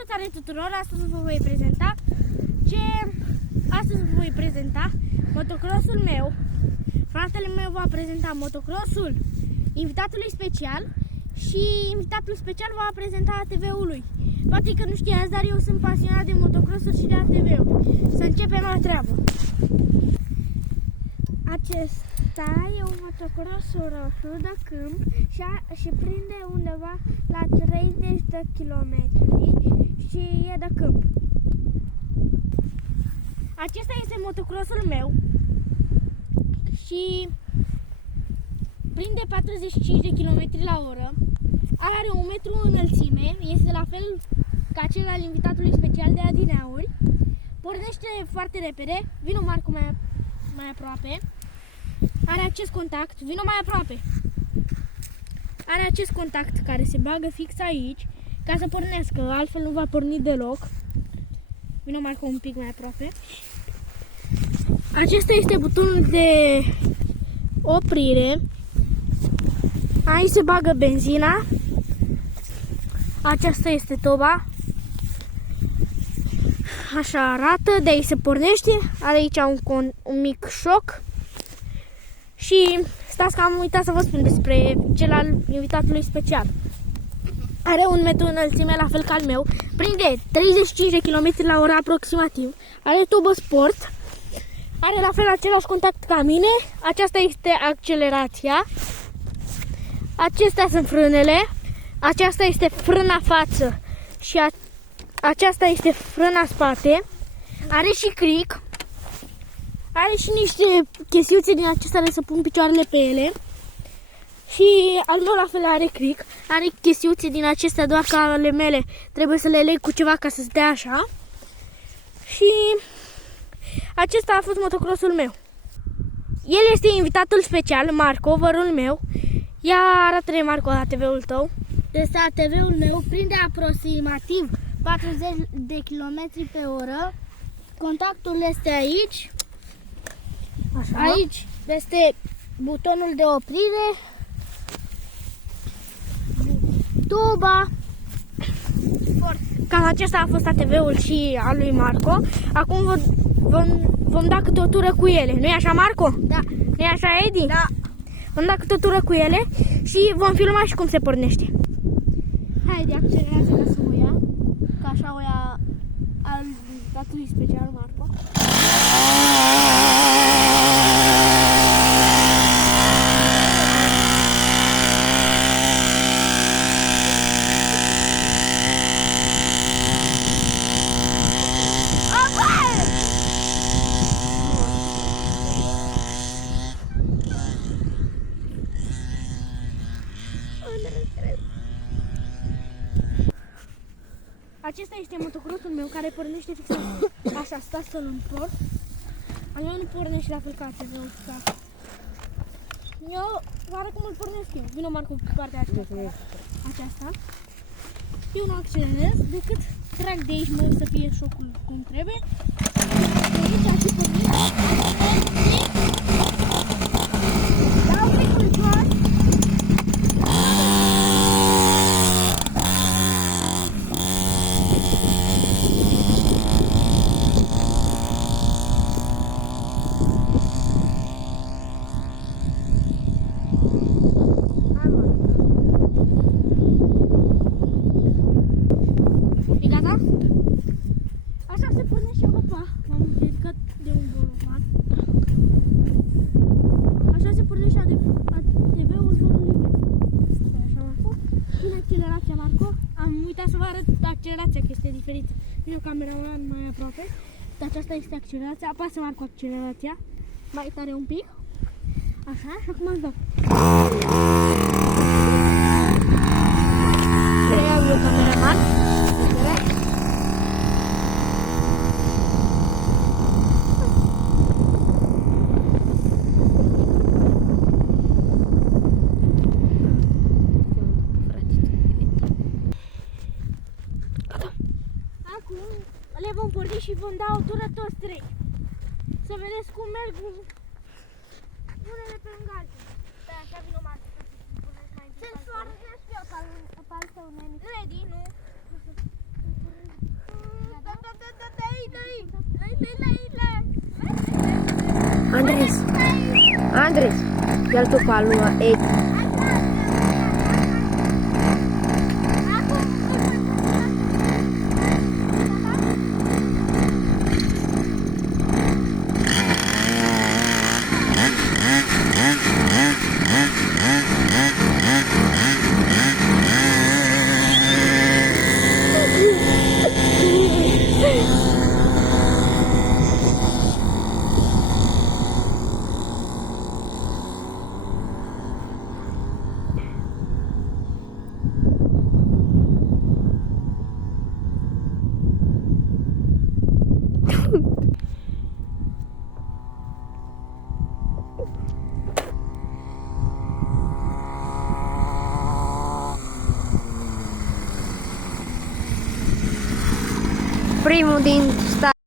Salutare tuturor! Astăzi vă voi prezenta motocrossul meu. Fratele meu va prezenta motocrossul invitatului special și invitatul special va prezenta ATV-ul lui. Poate că nu știați, dar eu sunt pasionat de motocrossuri și de ATV-uri. Să începem la treabă. Acesta e un motocross roșu de câmp și prinde undeva la 30 de kilometri și e de câmp. Acesta este motocrossul meu și prinde 45 de km la oră. Are 1 metru înălțime, este la fel ca cel al invitatului special de adineauri. Pornește foarte repede, vino Marcu mai aproape. Are acest contact, vino mai aproape. Are acest contact care se bagă fix aici ca să pornească, altfel nu va porni deloc. Vino Marcu un pic mai aproape. Acesta este butonul de oprire. Aici se bagă benzina. Aceasta este toba. Așa arată, de aici se pornește. Are aici un mic șoc. Și stați că am uitat să vă spun despre cel al invitatului special. Are 1 metru înălțime, la fel ca al meu. Prinde 35 de km la oră aproximativ. Are tubă sport. Are la fel același contact ca mine. Aceasta este accelerația. Acestea sunt frânele. Aceasta este frâna față și aceasta este frâna spate. Are și cric. Are și niște chestiuțe din acestea de să pun picioarele pe ele. Și al meu la fel are cric. Are chestiuțe din acestea, doar ca ale mele trebuie să le leg cu ceva ca să stea așa. Și acesta a fost motocrossul meu. El este invitatul special, Marco, vărul meu. Ia arată-ne, Marco, ATV-ul tău. Este ATV-ul meu, prinde aproximativ 40 de km pe oră. Contactul este aici. Așa. Aici este butonul de oprire. Tuba. Cam acesta a fost ATV-ul și al lui Marco. Acum vom da câte o tură cu ele. Nu-i așa, Marco? Da. Nu-i așa, Edi? Da. Vom da câte o tură cu ele și vom filma și cum se pornește. Haide, accelerează ca să o ia. Ca așa o ia al invitatului special, Marco. Acesta este motocrossul meu care pornește fix așa, stați să-l împort. Al meu nu pornește la fel ca ATV-ul. Eu arăt cum îl pornesc eu. Vino Marco pe partea aceasta. Eu nu accelerez decât trag de aici mereu să fie șocul cum trebuie. Aici și pornesc. Dau picul jos. Accelerația, că este diferită. Vine o cameraman mai aproape. Aceasta este accelerația. Apasă Marco accelerația. Mai tare un pic. Așa, și acum îți dau. Iau eu cameraman. Le vom porni și vom da o tură toți trei. Să vedeți cum merg unele pe lângă altele. Da, așa vin o mare. Sunt foarte știu că al tău, nenic. Nu, Edi, nu. Andres! Andres! Ia-l tu pe al lui Edi. Primul din stat.